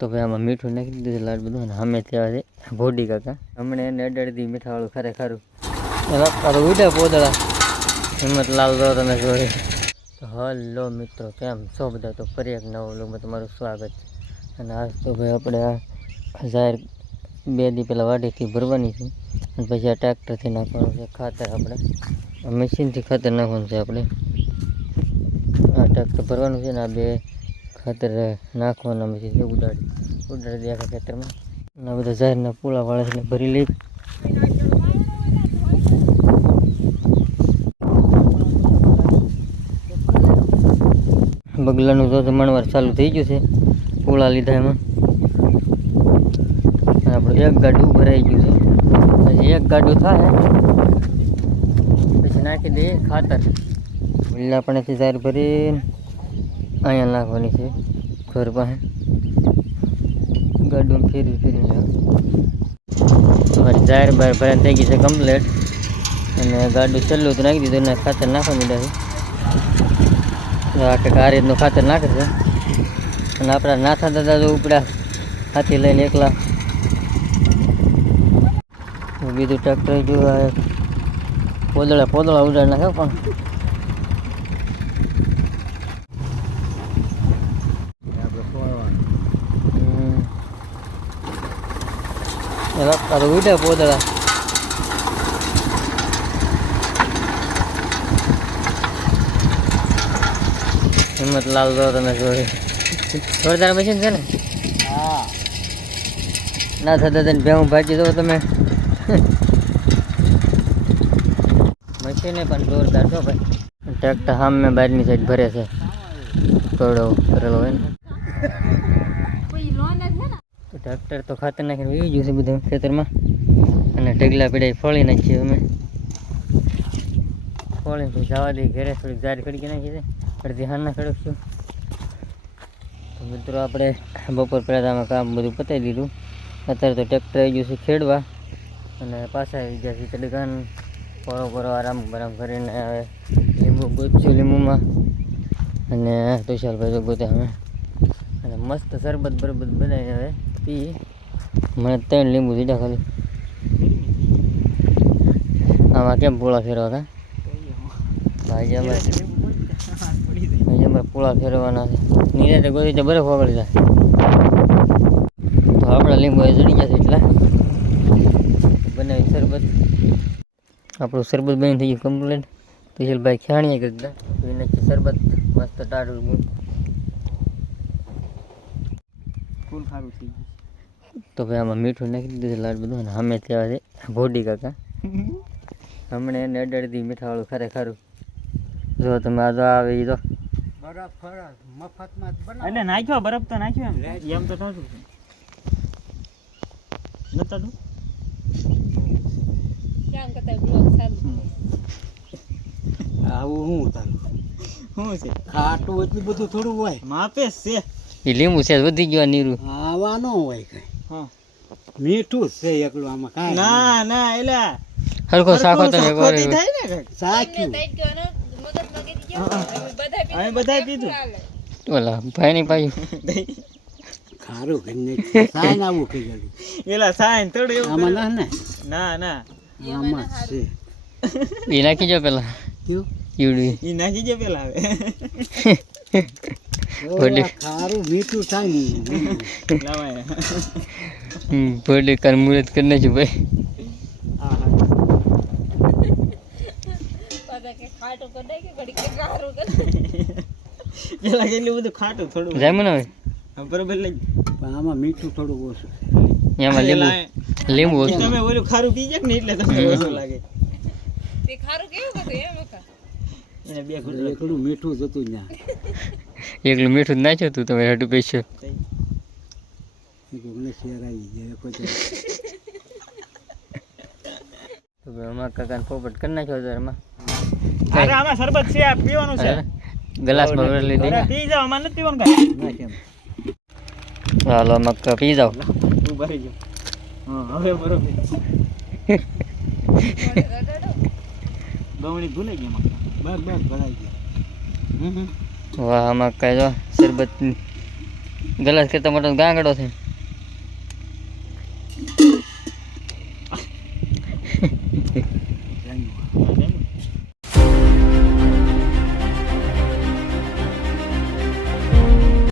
તો ભાઈ આમાં મીઠું નાખી દીધું લાડ બધું અને સામે થયા છે ભોડી કાકા હમણાં એને અડાડી મીઠાવાળું ખરેખરું તો ઉડ્યા પોદળા હિંમત લાલ દો તમે જોઈ. તો હલો મિત્રો, કેમ છો બધા? તો ફરી એક નવો વ્લોગમાં તમારું સ્વાગત છે. અને આજ તો ભાઈ આપણે આ જાહેર 2 દી પહેલાં વાડીથી ભરવાની છે અને પછી આ ટ્રેક્ટરથી નાખવાનું છે ખાતર. આપણે મશીનથી ખાતર નાખવાનું છે. આપણે આ ટ્રેક્ટર ભરવાનું છે ને આ 2 ખાતર નાખવાના મશીન ઉડાડી દે આખા ખેતરમાં. અને આ બધા જાહેરના પૂળા વાળા છે ભરી લઈ. બગલાનું જો મણવાર ચાલુ થઈ ગયું છે પૂળા લીધા એમાં. આપણું એક ગાડું ભરાઈ ગયું છે. હજી એક ગાડું થાય પછી નાખી દઈએ ખાતર. લીલા પાણીથી જાહેર ભરીને અહીંયા નાખવાની છે ઘર પાસે. ગાડું ફેરવીને અમારી જાહેર બહાર ભરાઈને થઈ ગઈ છે કમ્પ્લેટ. અને ગાડું ચાલ્યું તો નાખી દીધું અને ખાતર નાખવા માંડ્યા છે. આખે આ રીતનું ખાતર નાખે છે. અને આપણા નાથા દાદા જો ઉપડા હાથી લઈને એકલા. બીજું ટ્રેક્ટર જો પોદળા ઉડાડી નાખે પણ ઉડ્યા પોદળા. હિંમત લાલ દો તમે જોઈ. જોરદાર મશીન છે ને. હા ના થતા તને ભેહું ભાજી દો તમે. મશીને પણ જોરદાર છો ભાઈ. ટ્રેક્ટર સામે બહારની સાઈડ ભરે છે થોડો કરેલો હોય ને. તો ટ્રેક્ટર તો ખાતર નાખીને વી ગયું છે બધું ખેતરમાં. અને ઢગલા પીડા ફળી નાખીએ અમે. ફળી પછી જવા દઈએ ઘરે. થોડીક જારી ખડકી નાખી છે. અડધી હારના ખડકશું. તો મિત્રો આપણે બપોર પહેલાં આમાં કામ બધું પતાવી દીધું. અત્યારે તો ટ્રેક્ટર આવી ગયું છે ખેડવા. અને પાછા આવી ગયા છે તડકાન પોરો આરામ કરીને હવે લીંબુ ગોતશું લીંબુમાં. અને તુષારભાઈ તો ગોતે અમે. અને મસ્ત શરબત બરબત બનાવીને હવે પી. મને 3 લીંબુ દીધા ખાલી. આમાં કેમ પૂળા ફેરવા કા ભાઈ? અમારે પૂળા ફેરવાના છે. નીચે ગોતી તો બરફ ઓગળી જાય. તો આપણા લીંબુ એ જડી જશે એટલા બનાવી શરબત. આપણું શરબત બની થઈ ગયું કમ્પ્લીટ. તુષારભાઈ ખ્યાણીએ કરતા તો એને શરબત મસ્ત ટાઢું ફૂલ સારું થઈ ગયું. તો ભાઈ આમાં મીઠું નાખી દીધું લાડ બધું. અને સામે થયા છે ભોડી કાકા હમણાં એને અડાડી મીઠાવાળું ખરેખરું. જો તમે આ આવે એ તો એટલે નાખ્યો બરફ તો નાખ્યો એમ તો નતું આવું શું તારું શું છે? ખાટું એટલું બધું થોડું હોય માપે છે. એ લીંબુ છે વધી ગયો નીરું. આવા ન હોય કઈ. મીઠું છે એકલું આમાં કાંઈ ના ના એલા હરખો સાખો તમે થાય ને સાખ્યું બધા પીધું. ઓલા ભાઈ ની પાયું ખારું ઘરને સાઈન આવું કહી ગયું. એલા સાઈન થોડું એવું આમાં ના ને ના ના આમાં છે. એ નાખી જો પેલા કયું ઈવડી ઈ નાખી જો પેલા હવે ખારું મીઠું થાય ને લાવાય. બર્થડે કર મુરત કરને છે ભાઈ. પેલા કેટલું બધું ખાટું થોડું જામુન આવે બરોબર લઈ. આમાં મીઠું થોડું ઓછું. એમાં લીંબુ ઓછું. તમે ઓલું ખારું પી જાય ને એટલે તમને ઓછું લાગે. તે ખારું કેવું હતું એમ હતા. એને બે એકલું મીઠું જ હતું ત્યાં. એકલું મીઠું જ નાખ્યું તું તમે હટુ પૈસો. મને શેર આવી જાય પછી. તો અમાર કાકાને પોપટ કરી નાખ્યો તો એમાં. અરે આમાં શરબત છે આ પીવાનું છે. ગ્લાસમાં ભરી લીધી. પી જાવ આમાં નથી પીવાનું કાંઈ. ના કેમ હાલો મક્કા પી જાવ. ઉભા રહી જાવ. હા હવે બરોબર. ગવણી ભૂલાઈ ગઈ મક્કા. બસ ભરાઈ ગઈ. વાહ મક્કા જો શરબત ગલાસ કરતા મોટો ગાંગડો છે.